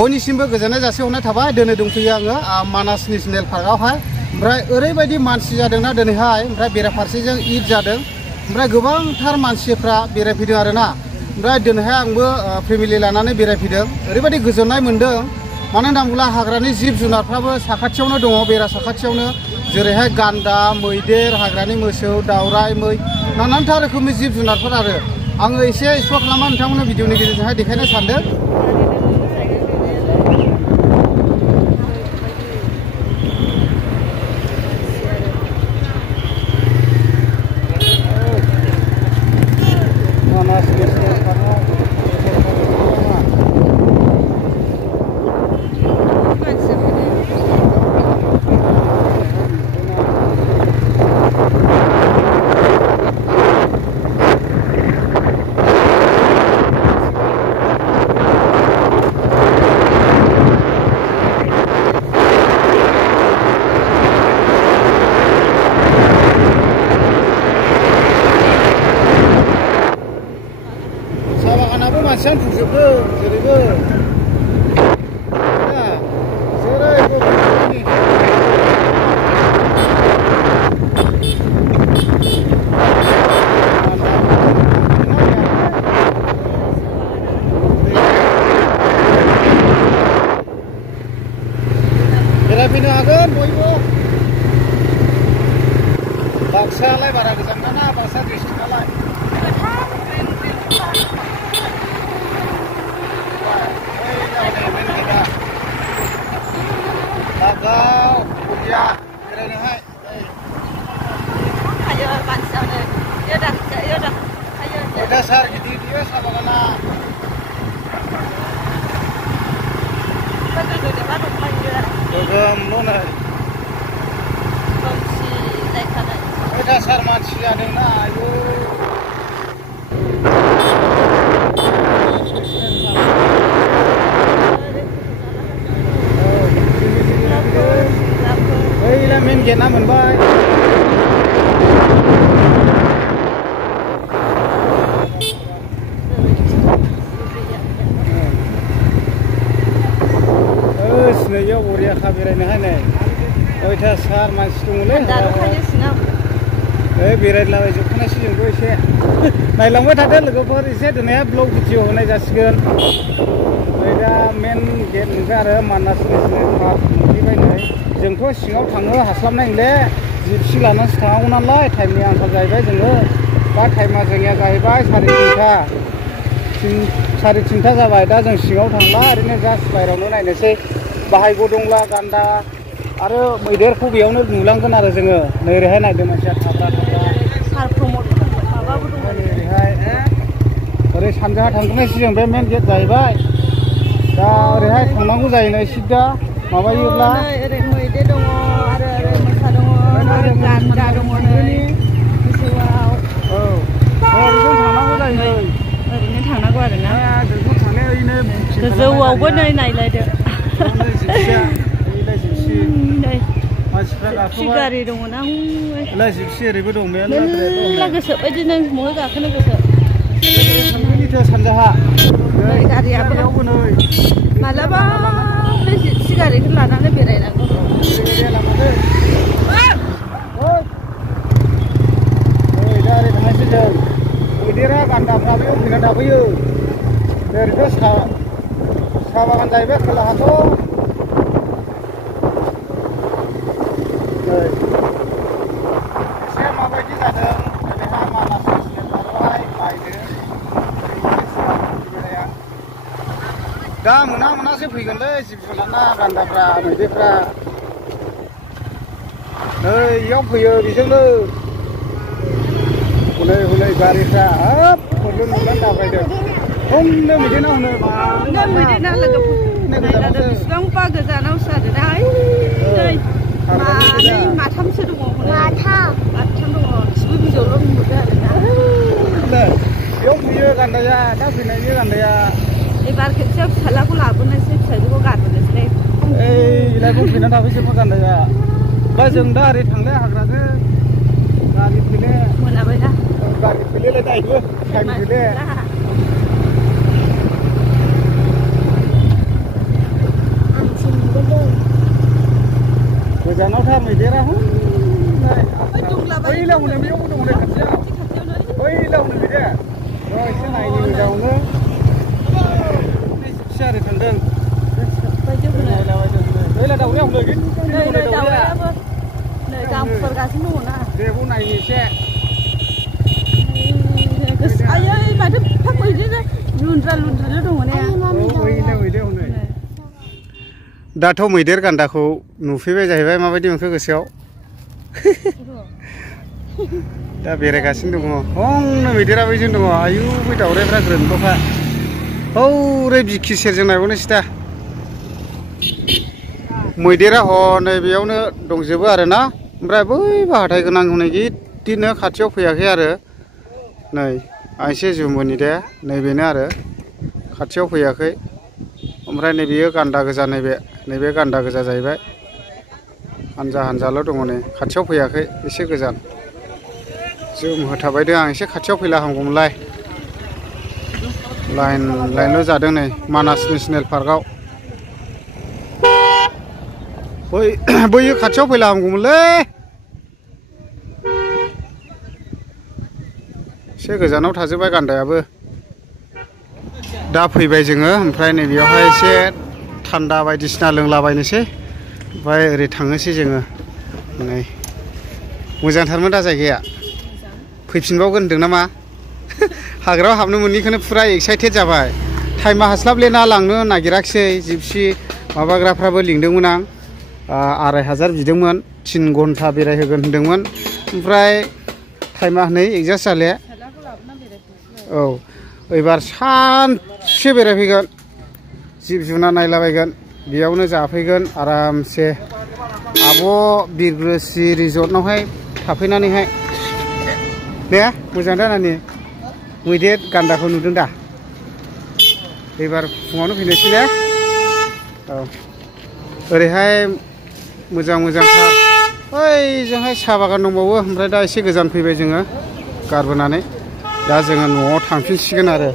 बयनिसिमबो गोजोननाय जासिहरनाय थाबाय दिनै दंफैयो आङो मानास नेशनेल पार्कआवहाय ओमफ्राय ओरैबायदि मानसि जादोंना दिनैहाय ओमफ्राय बेराफारसेजों ईद जादों ओमफ्राय गोबांथार मानसिफ्रा बेरायफैदों आरोना ओमफ्राय दिनैहाय आंबो फेमिलि लानानै बेरायफैदों ओरैबायदि गोजोननाय मोन्दों मानो होनना बुङोब्ला हाग्रानि जिब जुनारफ्राबो साखाथियावनो दङ बेरा साखाथियावनो जेरैहाय गान्दा मैदेर हाग्रानि मोसौ दावराइ मै नानानथा रोखोमनि जिब जुनारफोर आरो आङो एसे एक्सप्लर खालामना नोंथांमोननो भिडिअनि गेजेरजोंहाय देखायनो सानदों मानसियानो फुजोबदों जेरैबो बेरायफैनो हागोन बयबो बाक्सायालाय बारा गोजान नङा Baksa डिस्ट्रिक्टआलाय Bagau, Kuliah, kira-kira hai. Ayo bansane. Ya dah. Ayo. Udah sar gitu dia sama kana. Betul dia baru main dia. Dogam mana? Komsi naik kana. Udah sar mansi ada na ayo. Main game naman ba? Senaya Uria kabirai nahan nih. Oita sar masih tunggu Daru kaya sinam. Birai lawan jukna sih jenggo isi. Nailamnya tadi legoper isi dunia blog video naik jasikan. Oita main game enggak ada Manas National Park ini baik. जोंथ' सिङाव थांनो हास्लाबनाय नंले जिपसि लानानैसो थांनांगौ नालाय टाइमनि आंखाल जाहैबाय जोङो दा टाइमा जोंनिया जाहैबाय 3:30 जाबाय दा जों सिङाव थांला ओरैनो जास्ट बायरावनो नायनोसै बाहाय गदंला गान्दा आरो मैदेरखौ बेयावनो नुलांगोन आरो जोङो नैरैहाय नायदों मानसिया थाब्रा सार प्रमोट माबाबो दङ नैरैहाय ओरै सानजाहा थांग्रोनायसै जों बे मेन गेट जाहैबाय दा ओरैहाय थांनांगौ जायो नै सिदा माबायोब्ला ओरै मैदेर दङ आरो ओरै मोसा दङ आरो गान्दा दङ नै गोजौआव ओरैनो थांनांगौ जायो ओरैनो थांनांगौ आरो ना जोंथ' थांनाया ओरैनो गोजौआवबो नै नायलायदो मानसिफ्रा गाखोबाय गारि दङ ना जिपसि ओरैबो दं मेरला गोसो बायदि नों महे गाखोनो गोसो सानजाहा गारियाबो नै मालाबा जिपसि गारिखौ लानानै बेरायनांगौ दा ओरै थांनायसै जों मैदेरा गान्दाफ्रा बेयाव फैना थाफैयो ओरैथ' साहा बागान जाहैबाय खोलाहाथ' एसे माबायदि जादों ओरैहाय मानास नेशनेल पार्कआवहाय नायनो दा मोनासो फैगोनलै जिब जुनारना गान्दाफ्रा मैदेरफ्रा नै इयाव फैयो बेजोंनो हनै गारिफ्रा हाब खरबो नुनानै दाब्रायदों हमनो मैदेरना हनो मैदेरना लोगोफोर बेसेबांबा गोजानावसो आरोना माथामसो दङ माथाम दङ खिबु बिजौल' नुदो आरोना बेयाव फैयो गान्दाया दा फैनायनि गान्दाया एबार खेबसेयाव फिसालाखौ लाबोनोसै फिसाजोखौ गारबोनोसै इलाय बुंफैना थाफैजोबो गान्दाया दा जों दा ओरै थांले हाग्राजों गारि फैले मोनाबायना गारि फैलेलाय दायोबो टाइम फैले गोजानाव थार मैदेरा हनै बैयाव हनै बेयाव दङ नै खाथियाव बैयाव नै मैदेर एसे नायनि मोजाङावनो एसे आरो थांदों बैला दाउलाया हनै नै दाउलायाबो नै गांफोरगासिनो दङना बेखौ नायनि एसे आयै माथो थाब मैदेरा लुन्द्राल' दङ ने दाथ' मैदेर गान्दाखौ नुफैबाय जाहैबाय माबायदि मोनखो गोसोआव दा बेरायगासिनो दङ हंनो मैदेरा बैजों दङ आयु बै दाउरायफ्रा ग्रोनद'खा हौरै बिखि सेरजों नायबावनोसै दा मैदेरा हनै बेयावनो दंजोबो आरोना ओमफ्राय बै बाहाथाय गोनां हनै गिदिरनो खाथियाव फैयाखै आरो नै आं एसे जुमबोनि दे नैबेनो आरो खाथियाव फैयाखै ओमफ्राय नैबेयो गान्दा गोजा नैबे गान्दा गोजा जाहैबाय हानजा हानजाल' दङ नै खाथियाव फैयाखै एसे गोजान जोम होथाबायदों आं एसे खाथियाव फैला हामगौमोनलाय लाइनल' जादों नै मानास नेसनेल पार्कआव बैयो खाथियाव फैला हामगौमोनलै एसे गोजानाव थाजोबबाय गान्दायाबो दा फैबाय जोङो ओमफ्राय नैबेयावहाय एसे थान्दा बायदिसिना लोंलाबायनोसै ओमफ्राय ओरै थांनोसै जोङो नै मोजांथारमोन दा जायगाया फैफिनबावगोन होनदों नामा हाग्रायाव हाबनो मोनैखौनो फुरा एक्साइटेड जाबाय टाइमा हास्लाबलेना लांनो नागिराखिसै जिपसि माबाग्राफ्राबो लिंदोंमोन आं 2500 बिदोंमोन 3 घन्टा बेरायहोगोन होनदोंमोन ओमफ्राय टाइमा नै एगजास्ट जाले औ एबार सानसे बेरायफैगोन जिब जुनार नायलाबायगोन बेयावनो जाफैगोन आरामसे आब' बिरग्रोसि रिजर्टनावहाय थाफैनानैहाय ने मोजां दा नानि मैदेर गान्दाखौ नुदों दा एबार फुङावनो फैनोसै ने औ ओरैहाय मोजांथार ओइजोंहाय साहा बागान दंबावो ओमफ्राय दा एसे गोजान फैबाय जोङो गारबोनानै दा जोङो न'आव थांफिनसिगोन आरो